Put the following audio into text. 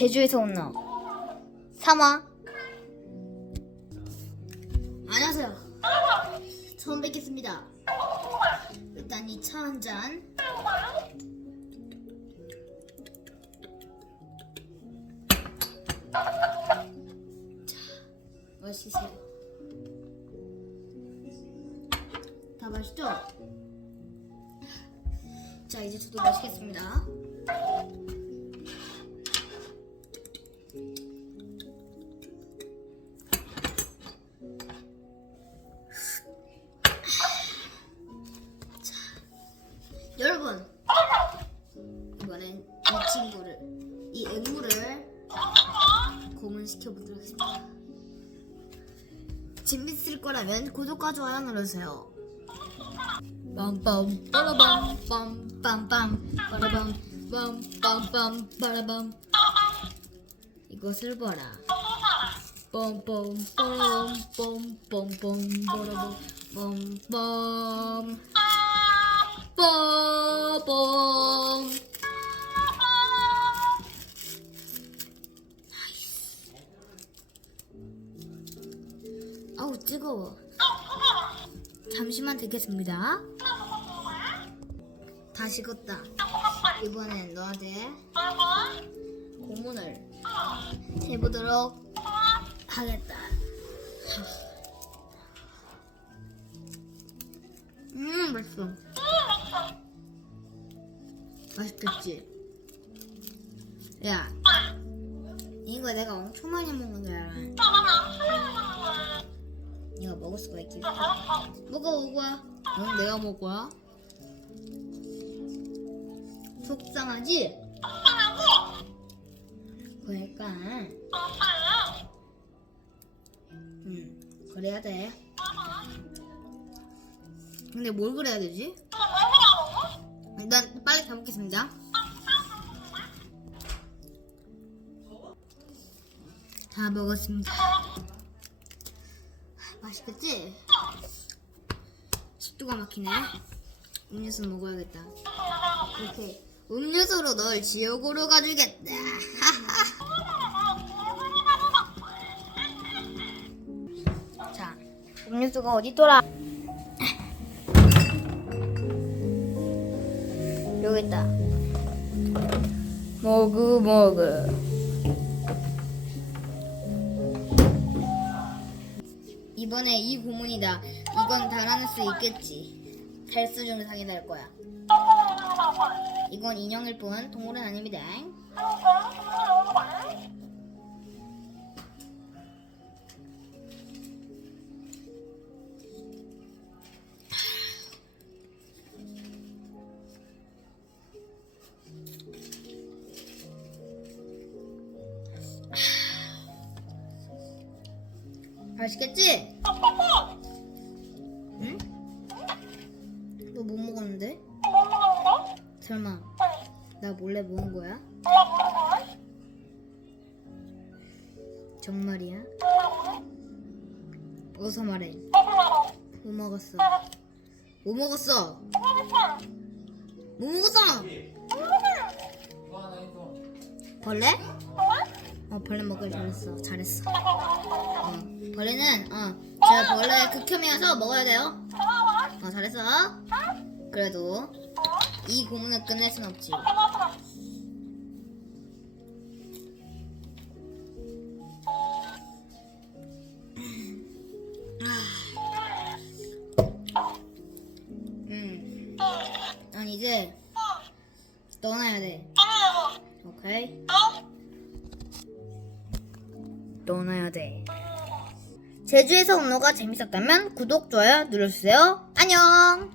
제주에서 온 너. 3화. 안녕하세요. 처음 뵙겠습니다. 일단 이 차 한 잔. 자, 마시세요. 다 마시죠? 자, 이제 저도 마시겠습니다. 친구를 이 앵무를 고문시켜 보도록 하겠습니다. 재밌을 거라면 구독과 좋아요 눌러주세요. 빰빰 빠라밤 빰빰빰 빠라밤 빰빰빰 빠라밤. 이것을 봐라. 빰빰 빠라밤 빰빰빰 빠라밤 빰 아우 뜨거워. 잠시만 되겠습니다. 다 식었다. 이번엔 너한테 고문을 해보도록 하겠다. 음 맛있어. 맛있겠지? 야, 이거 내가 엄청 많이 먹는. 이거 먹을 수가 있지? 먹어, 먹어. 응, 내가 먹을 거야. 속상하지? 그러니까, 응, 그래야 돼. 근데 뭘 그래야 되지? 일단 빨리 가보겠습니다. 다 먹었습니다. 맛있겠지? 식도가 막히네. 음료수 먹어야겠다. 이렇게 음료수로 널 지옥으로 가주겠다. 자, 음료수가 어디 있더라? 여기 있다. 먹으 먹으. 이번에 이 고문이다. 이건 달아낼 수 있겠지. 달수 증상이 날 거야. 이건 인형일 뿐 동물은 아닙니다. 맛있겠지? 응? 너 못 먹었는데? 설마 나 몰래 먹은 거야? 정말이야? 어서 말해. 뭐 먹었어? 뭐 먹었어? 뭐 먹었어? 벌레? 어 벌레 먹길 잘했어 잘했어. 어 벌레는 어 제가 벌레 극혐이어서 먹어야 돼요. 어 잘했어. 그래도 이 고문을 끝낼 순 없지. 음 난 이제 떠나야 돼. 오케이 떠나야 돼. 제주에서 온 너가 재밌었다면 구독, 좋아요 눌러주세요. 안녕!